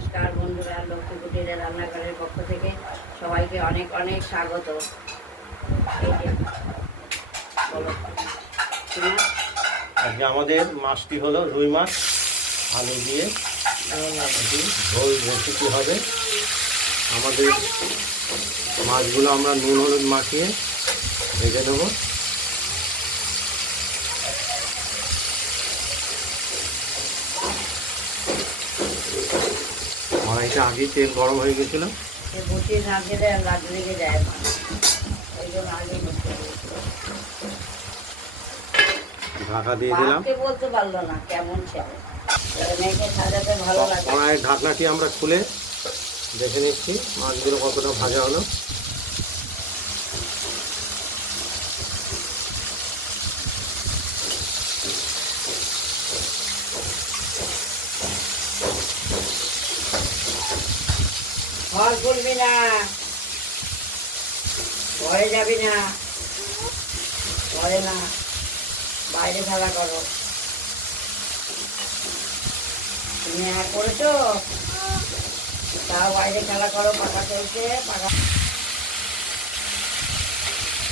নমস্কার বন্ধুরা, লক্ষ্মী কুটিরের রান্নাঘরের পক্ষ থেকে সবাইকে অনেক অনেক স্বাগত। এই যে বলো, আজকে আমাদের মাছটি হলো রুই মাছ, আলু দিয়ে ঝোল রেসিপি হবে। আমাদের মাছগুলো আমরা নুন হলুদ মাখিয়ে ভেজে দেবো। কড়াইটা আগেই তেল গরম হয়ে গেছিলো, বসিয়ে ঢাকে দেয়, রাত লেগে যায়, ওই জন্য আগে ঢাকা দিয়ে দিলাম। বলতে পারলো না কেমন ছেলে, মেয়েকে সাজাতে ভালো লাগে। কড়াইয়ের ঢাকনাটি আমরা খুলে দেখে নিচ্ছি মাছগুলো কতটা ভাজা হলো। ঘর খুলবি না, ঘরে যাবি না, ঘরে না, বাইরে খেলা করো। তুমি করেছো, তাও বাইরে খেলা করো, পাকা চলছে।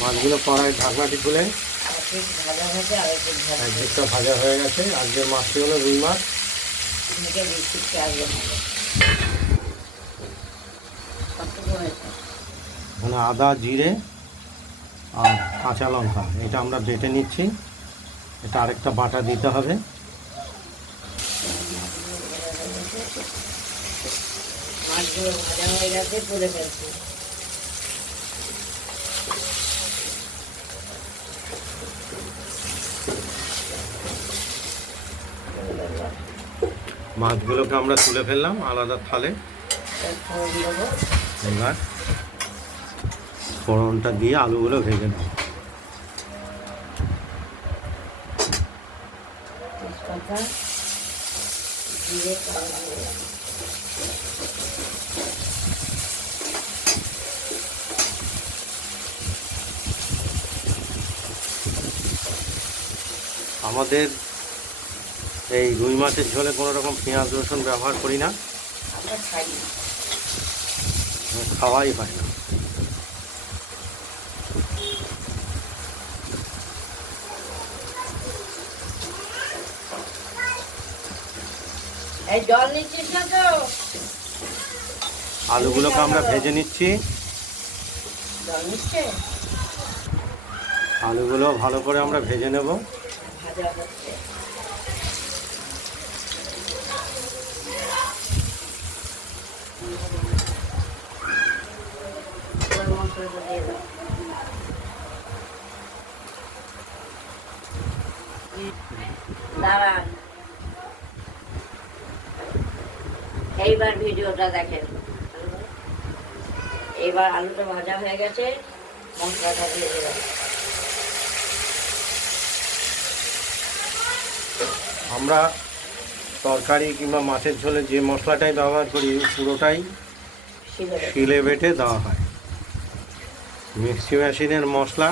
মাছগুলো কড়াইয়ের ঢাকনাটি খুলে ভাজা হয়েছে, আর একটু একদিকটা ভাজা হয়ে গেছে। আজকের মাছটি হলো রুই মাছ। মানে আদা, জিরে আর কাঁচা লঙ্কা এটা আমরা বেটে নিচ্ছি। এটা আরেকটা বাটা দিতে হবে। মাছগুলো ভাজা হয়ে গেছে, তুলে ফেলছি। মাছগুলোকে আমরা তুলে ফেললাম আলাদা থালে। এবার ফোড়নটা দিয়ে আলুগুলো ভেজে নেব। আমাদের এই রুই মাছের ঝোলে কোনো রকম পেঁয়াজ রসুন ব্যবহার করি না, খাওয়াই হয় না। জল নিচ্ছিস না তো? আলুগুলোকে আমরা ভেজে নিচ্ছি। জল নিচ্ছে, আলুগুলো ভালো করে আমরা ভেজে নেব। ভাজা হচ্ছে। দাঁড়ান, এইবার ভিডিওটা দেখেন। এইবার আলুটা ভাজা হয়ে গেছে, মশলাটা দিয়ে দেবেন। আমরা তরকারি কিংবা মাছের ঝোলে যে মশলাটাই ব্যবহার করি পুরোটাই শিলে বেটে দেওয়া হয়। মিক্সি মেশিনের মশলা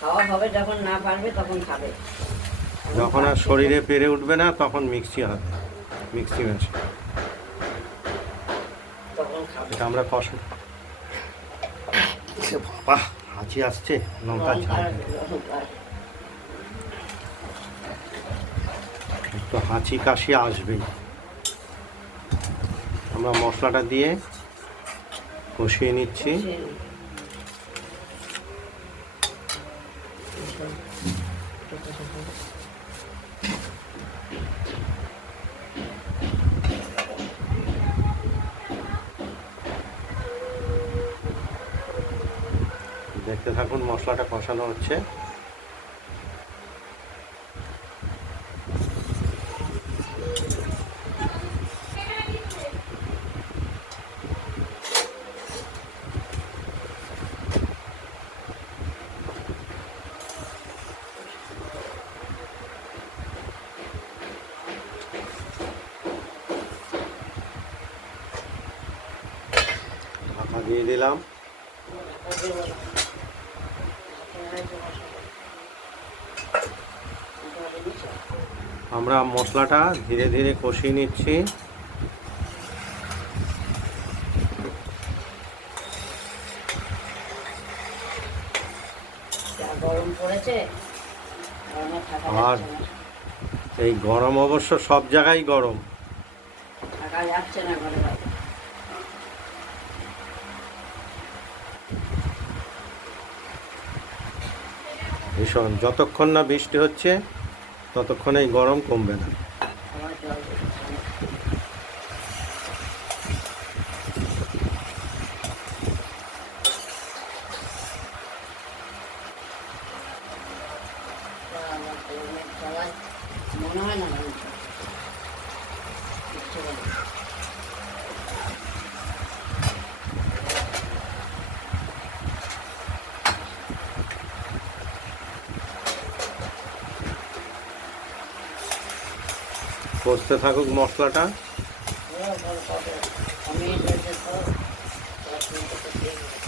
খাওয়া হবে যখন না পারবে তখন খাবে, যখন আর শরীরে পেরে উঠবে না তখন মিক্সি হবে, মিক্সি মেশিন। তখন খাবে। এটা আমরা কষা বাবা হাঁচি আসছে, লঙ্কা ঝাল একটু হাঁচি কাশি আসবেই। আমরা মশলাটা দিয়ে কষিয়ে নিচ্ছি। দেখতে থাকুন, মশলাটা কষানো হচ্ছে। ঢাকা দিয়ে দিলাম। আমরা মশলাটা ধীরে ধীরে কষিয়ে নিচ্ছি। গরম পড়েছে, গরমে থাকা আর যাচ্ছে না। এই গরম অবশ্য সব জায়গায় গরম। থাকা যাচ্ছে না ঘরে বাইরে। ভীষণ, যতক্ষণ না বৃষ্টি হচ্ছে ততক্ষণ এই গরম কমবে না। আমার জল দিচ্ছে না। তা আমার গরমের জ্বালায় মনে হয় না ঘুমটা ইচ্ছে করে। কষতে থাকুক মশলাটা। আমি হয়েছে তো 10 মিনিট তো দিয়ে দেবো।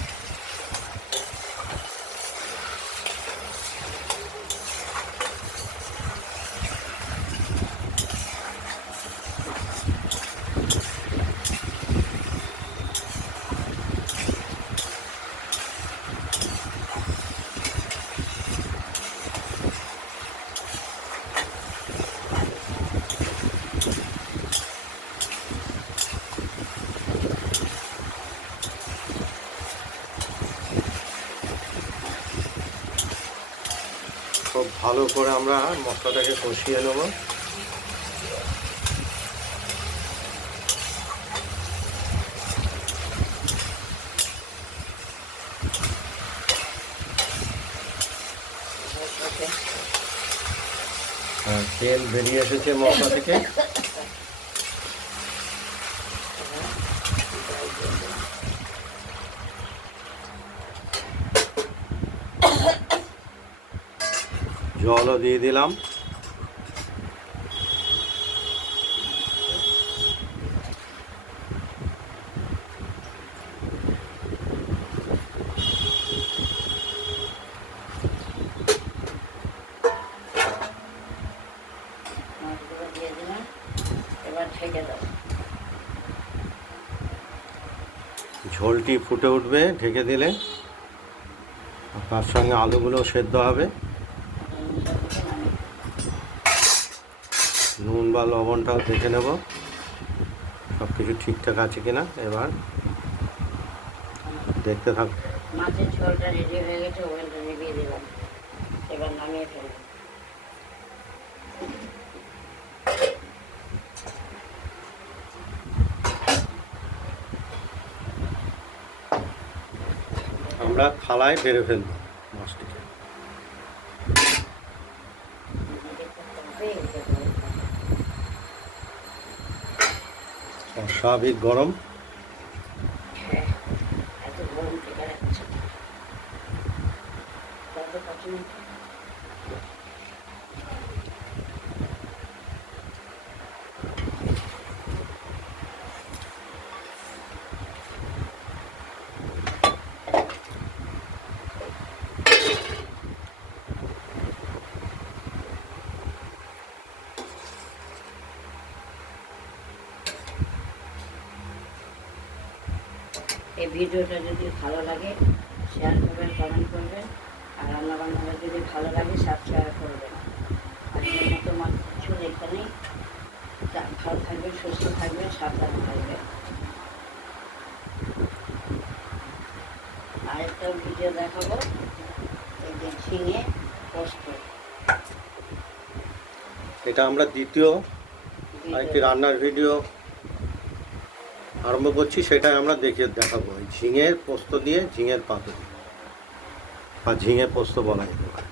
খুব ভালো করে আমরা মশলাটাকে কষিয়ে নেব। তেল বেরিয়ে এসেছে মশলা থেকে। জলও দিয়ে দিলাম। মাছগুলো দিয়ে দিলাম, এবার ঢেকে দেবো। ঝোলটি ফুটে উঠবে ঢেকে দিলে, আর তার সঙ্গে আলুগুলো সেদ্ধ হবে। নুন বা লবণটাও দেখে নেব সব কিছু ঠিকঠাক আছে কিনা। এবার দেখতে থাক। মাছের ঝোলটা রেডি হয়ে গেছে, ওভেনটা নিভিয়ে দিলাম, এবার নামিয়ে ফেলবো। আমরা থালায় বেড়ে ফেলব মাছটিকে। অস্বাভাবিক গরম। হ্যাঁ, এত গরম টিকা রাখছে। তারপর 5 মিনিট এই ভিডিওটা যদি ভালো লাগে শেয়ার করবেন, কমেন্ট করবেন, আর রান্নাবান্নাটা যদি ভালো লাগে সাবস্ক্রাইব করবেন। আজকের মতো আমার কিছু এখানেই। ভালো থাকবেন, সুস্থ থাকবেন, সাবধানে থাকবেন। আরেকটা ভিডিও দেখাবো, এই যে ঝিঙে পোস্ত। এটা আমরা দ্বিতীয় আরেকটি রান্নার ভিডিও আরম্ভ করছি, সেটাই আমরা দেখাবো। এই ঝিঙের পোস্ত দিয়ে, ঝিঙের পাতুরি বা ঝিঙে পোস্ত বলা যেতে পারে।